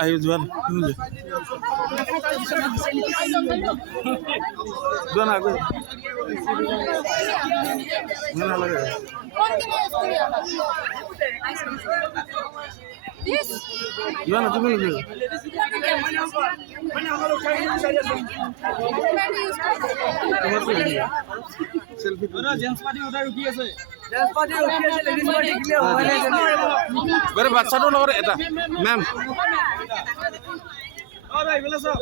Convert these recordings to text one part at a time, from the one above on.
আহি যোৱা যোৱা না আগত নালাগে যোৱা না তুমি সেলফি জেন্টস পার্টি ওটা রুকি আছে জেন্টস পার্টি রুকি আছে লেডিজ পার্টি ক্লিয়ার হয় না বরে বাচ্চাটো লগৰ এটা ম্যাম ও ভাই বলে সব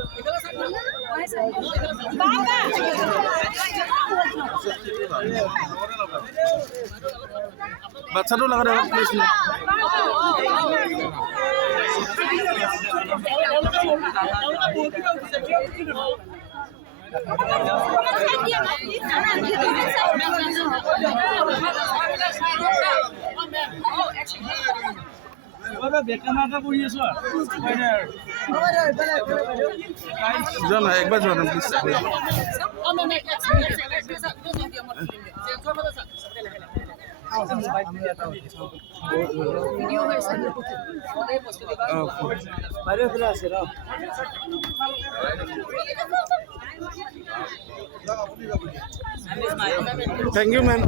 বাচ্চাটো লগৰ এটা প্লিজ জানা একবার জানা প্লিজ Thank you, man.